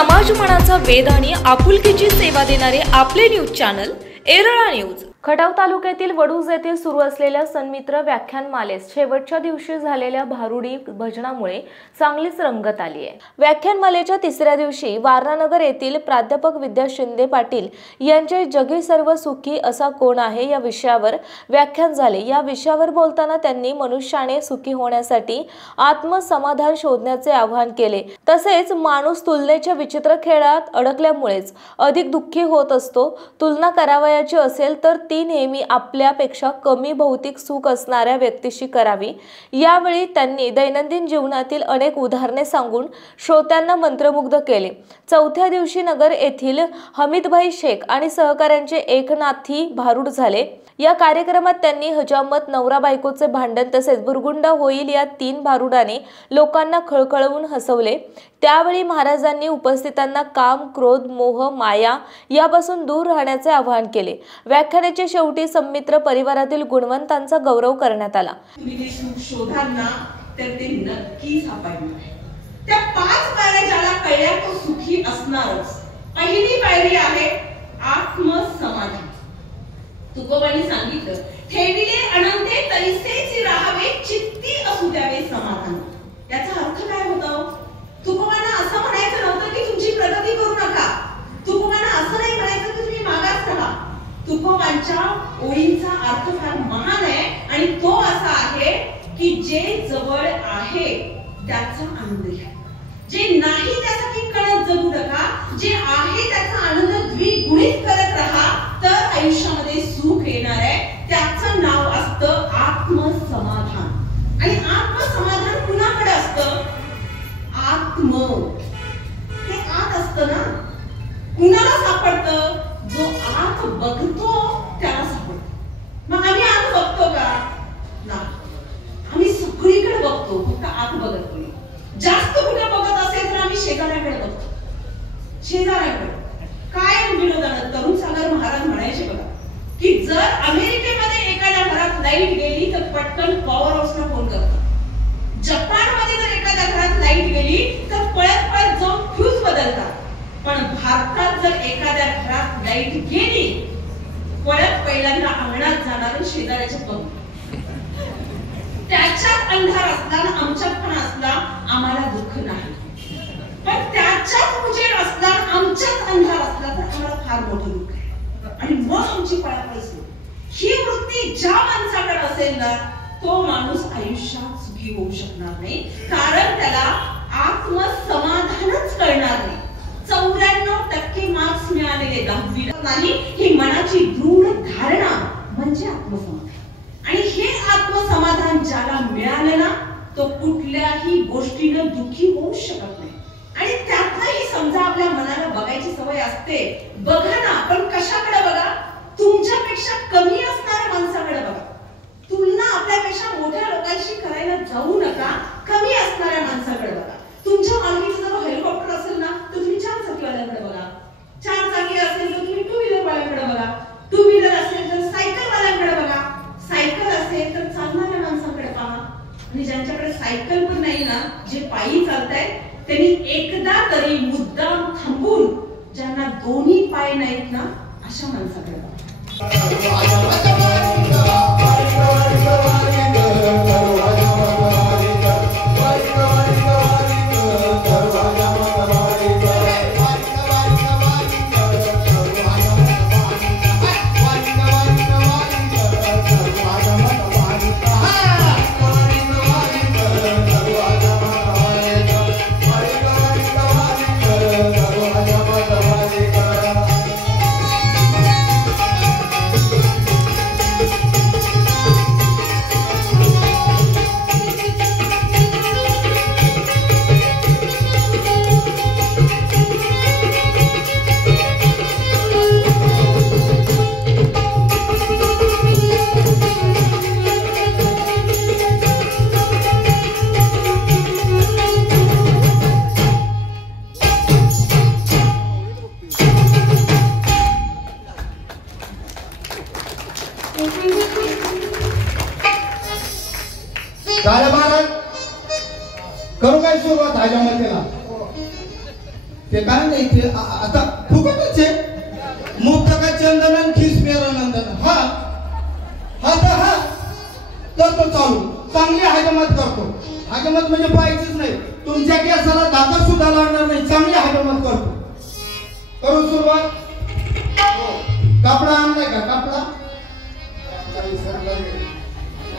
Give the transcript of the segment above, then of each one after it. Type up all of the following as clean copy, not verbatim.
समाजमनाचा वेध आणि आपुलकीची सेवा देणारे आपले news channel Erala news. Khatav तालुक्यातील वडूज येथे सुरू असलेल्या सन्मित्र व्याख्यानमालेस शेवटच्या दिवशी झालेल्या भारुडी भजनामुळे चांगलीच रंगत आली आहे। व्याख्यानमालेच्या तिसऱ्या दिवशी वारणानगर येथील प्राध्यापक विद्या शिंदे पाटील यांचे जगी सर्व सुखी असा कोण आहे या विषयावर व्याख्यान झाले। या विषयावर बोलताना त्यांनी मनुष्याने सुखी होण्यासाठी आत्मसमाधान शोधण्याचे आवाहन केले। तसेच माणूस तुलनेच्या विचित्र खेळात अडकल्यामुळेच अधिक दुःखी होत असतो। तुलना करावयाची असेल तर ती नेहमी आपल्यापेक्षा कमी भौतिक सुख असणाऱ्या व्यक्तीशी करावी। यावेळी त्यांनी दैनंदिन जीवनातील अनेक उदाहरणे सांगून श्रोत्यांना मंत्रमुग्ध केले। चौथ्या दिवशी नगर येथील हमीदभाई शेख आणि सहकाऱ्यांचे एकनाथी भारूड झाले। या कार्यक्रमात त्यांनी हजामत, नवरा बायकोचे भांडण तसेच बुरगुंडा होईल या 3 भारुडाने लोकांना खळखळवून हसवले। त्यावेळी महाराजांनी उपस्थितांना काम, क्रोध, मोह, माया यापासून दूर राहण्याचे आवाहन केले। व्याख्यानाच्या शेवटी सन्मित्र परिवारातील गुणवंतांचा गौरव करण्यात आला। शोधांना तर ते नक्की सापडणार आहे। त्या 5 पायऱ्या ज्याला कळल्या तो सुखी असणारच। पहिली पायरी आहे आत्मसमाधी। तुकोबांनी सांगितलं, ठेविले अनंते तैसेची राहावे, चित्ती असू द्यावे समाधान। याचा अर्थ काय होता? तुकोबांना असं म्हणायचं नव्हतं की तुमची प्रगती करू नका। तुकोबांना असं नाही म्हणायचं की तुम्ही मागास राहा। तुकोबांच्या ओळींचा अर्थ फार महान आहे आणि तो असा आहे की जे जवळ आहे त्याचा आनंद घ्या, जे नाही त्यासाठी कळत जगू नका, जे आहे त्याचा आनंद द्विगुणित करत राहा, तर आयुष्यामध्ये सुख येणार आहे। त्याचं नाव असतं आत्मसमाधान। आणि आत्मसमाधान कुणाकडे असतं? आत्म ते आत असतं ना। कुणाला सापडतं? जो आत बघतो त्याला सापडतं। मग आम्ही आत बघतो का? नाही, आम्ही सगळीकडे बघतो, फक्त आत बघत नाही। जास्त कुठे बघत असेल तर आम्ही शेजाऱ्याकडे बघतो। शेजाऱ्याकडे काय विनोदानं तरुण सागर महाराज म्हणायचे बघा की जर अमेरिकेमध्ये एखाद्या घरात लाईट गेली तर पटकन पॉवर हाऊसला फोन करतात। जपानमध्ये जर एखाद्या घरात लाईट गेली तर पळत पळत जाऊन फ्यूज बदलतात। पण भारतात जर एखाद्या घरात लाईट गेली, पळत पहिल्यांदा अंगणात जाणार आणि शेजाऱ्याच्या बघ। त्याच्यात अंधार असला ना आमच्यात पण असला आम्हाला दुःख नाही, पण त्याच्यात उजेड असला आमच्यात अंधार असला तर आम्हाला फार मोठं दुःख आहे आणि मग आमची पळापळ सुरू। ही वृत्ती ज्या माणसाकडे असेल ना तो माणूस आयुष्यात सुखी होऊ शकणार नाही, कारण त्याला आत्मसमाधानच कळणार नाही। 94% मार्क्स मिळालेले 10वीला नाही, ही मनाची दृढ धारणा म्हणजे आत्मसमाधान। आणि हे आत्मसमाधान ज्याला मिळालं ना तो कुठल्याही गोष्टीनं दुःखी होऊ शकत नाही। आणि त्यातही समजा आपल्या मनाला बघायची सवय असते, बघा ना, पण कशाकडे बघा? तुमच्यापेक्षा कमी असणाऱ्या माणसाकडे बघा। तुलना आपल्यापेक्षा मोठ्या लोकांशी करायला जाऊ नका, कमी असणाऱ्या माणसाकडे बघा। तुमच्या मालकीचा जर हेलिकॉप्टर असेल ना तर तुम्ही 4 चाकीवाल्यांकडे बघा, 4 चाकी असेल तर तुम्ही 2 व्हीलर वाल्यांकडे बघा, 2 व्हीलर असेल तर सायकल वाल्यांकडे बघा, सायकल असेल तर चालणाऱ्या माणसांकडे पहा। आणि ज्यांच्याकडे सायकल पण नाही ना, जे पायी चालतायत त्यांनी एकदा तरी मुद्दाम थांबून ज्यांना दोन्ही पाय नाहीत ना अशा माणसाकडे बघा। काय महाराज करू काय सुरुवात हजामतीला? ते काय नाही ते आता फुकटच आहे. मुक्त का चंदन खिस मेरा नंदन. हा करतो चालू. चांगली हजमत करतो. हजमत म्हणजे पाहिजेच नाही. तुमच्या केसाला दाखल सुद्धा लागणार नाही. चांगली हजमत करतो. करू सुरुवात. कपडा आणलाय का?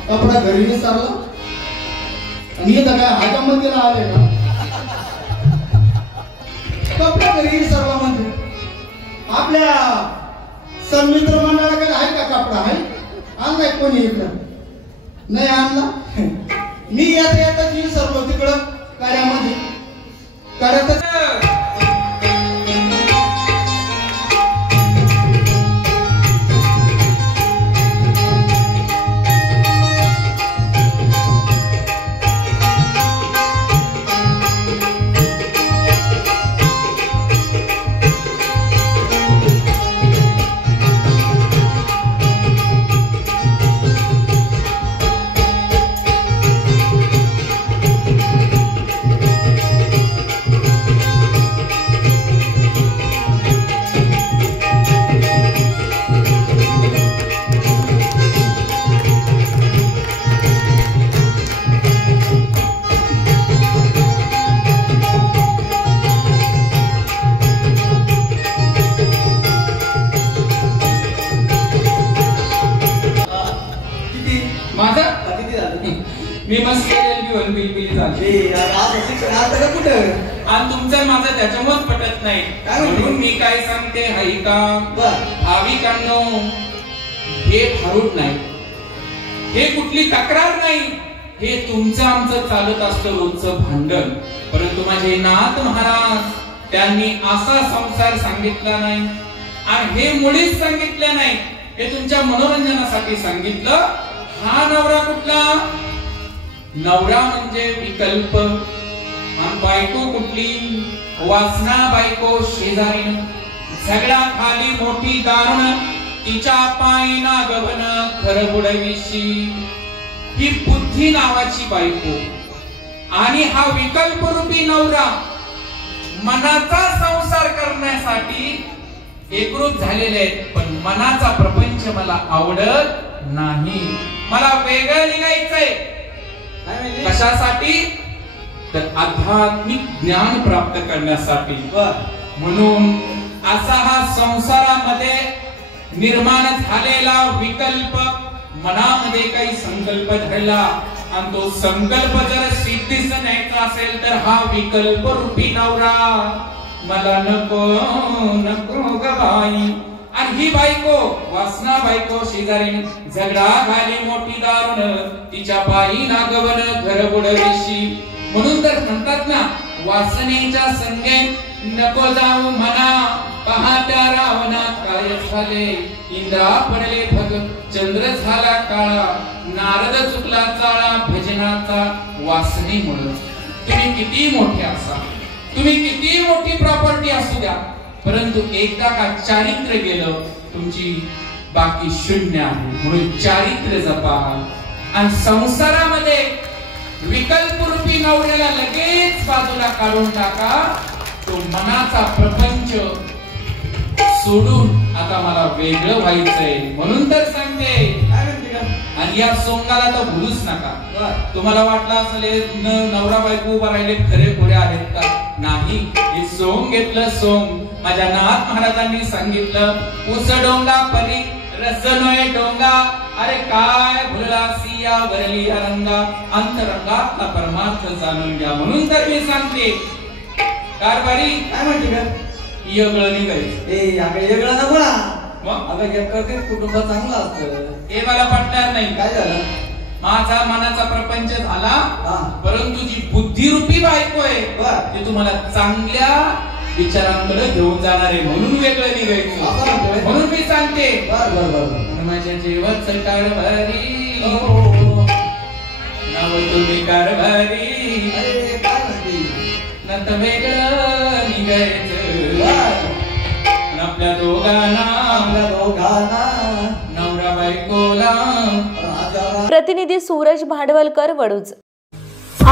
कपडा घरी विसरला. आणि इथं काय हजमतीला आले ना. कपडा घरी विसरला म्हणजे आपल्या सन्मित्र मंडळाकडे आहे का कपडा? आहे. आणलाय कोणी इकडं? नाही आणला. मी येताच विसरलो तिकडं कार्यामध्ये. कार्यात मी मस्त घेऊन बिलबिली झाली. आणि तुमचं माझं त्याच्यामुळेच पटत नाही. म्हणून मी काय सांगते ऐका भाविकांनो, हे भारूड नाही, हे कुठली तक्रार नाही, हे तुमचं आमचं चालत असतं रोजचं भांडण. परंतु माझे नाथ महाराज त्यांनी असा संसार सांगितला नाही आणि हे मुळीच सांगितलं नाही. हे तुमच्या मनोरंजनासाठी सांगितलं. हा नवरा कुठला? नवरा म्हणजे विकल्प. आणि बायको कुठली? वासना बायको शेजारीन. सगळा खाली मोठी दारुण, तिच्या पायीना गवन खरं बुडविशी. ही बुद्धी नावाची बायको आणि हा विकल्प रूपी नवरा मनाचा संसार करण्यासाठी एकरूप झालेले आहेत. पण मनाचा प्रपंच मला आवडत नाही. मला वेगळं निघायचंय. कशासाठी? तर आध्यात्मिक ज्ञान प्राप्त करण्यासाठी. म्हणून असा हा संसारामध्ये निर्माण झालेला विकल्प, मनामध्ये काही संकल्प धरला आणि तो संकल्प जर सिद्धीस न्यायचा असेल तर हा विकल्प रूपी नवरा मला नको नको ग बाई. आणि ही बायको वासना बायको शेजारी झगडा घाली मोठी दारुण, तिच्या पायी नागवन घर बुडविशी. म्हणून तर म्हणतात ना, वासनेच्या संगे नको जाऊ मना, पाहत्या रावणा काय झाले. इंद्रा पडले भग, चंद्र झाला काळा, नारद चुकला चाळा भजनाचा वासनेमुळे. तुम्ही किती मोठे असा, तुम्ही किती मोठी प्रॉपर्टी असू द्या, परंतु एकदा का चारित्र्य गेलं तुमची बाकी शून्य आहे. म्हणून चारित्र्य जपा. आणि संसारामध्ये विकल्प रूपी नवऱ्याला लगेच बाजूला काढून टाका. तो मनाचा प्रपंच सोडून आता मला वेगळं व्हायचंय म्हणून तर सांगते. आणि या सोंगाला तर भूलूच नका. तुम्हाला वाटलं असेल नवरा बायको उभा राहिले खरे खोरे आहेत का? नाही. हे सोंग घेतलं. सोंग माझ्या नाथ महाराजांनी सांगितलं, उस डोंगा परी रस नोय डोंगा. अरे काय भुलला सिया वरली अरंगा, अंतरंगातला परमार्थ जाणून घ्या. म्हणून तर मी सांगते कारभारी काय म्हणते का? येगळं निघायचं. येगळं नको ना. मग अगं एकटे कुटुंब चांगलं असतं. हे मला पटणार नाही. काय झालं? माझा मनाचा प्रपंच झाला, परंतु जी बुद्धिरूपी बायको आहे ते तुम्हाला चांगल्या विचारांकडे घेऊन जाणार आहे. म्हणून वेगळं निघायचं. म्हणून मी सांगते माझ्या जीवात कारभारी नाव तुम्ही कारभारी नंतर वेगळं निघायचं. आपल्या दोघांना नवरा बायकोला. प्रतिनिधी सूरज भांडवलकर, वडूज.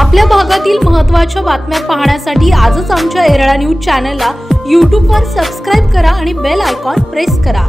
आपल्या भागातील महत्त्वाच्या बातम्या पाहण्यासाठी आजच आमच्या एरळा न्यूज चॅनलला यूट्यूबवर सबस्क्राईब करा आणि बेल आयकॉन प्रेस करा।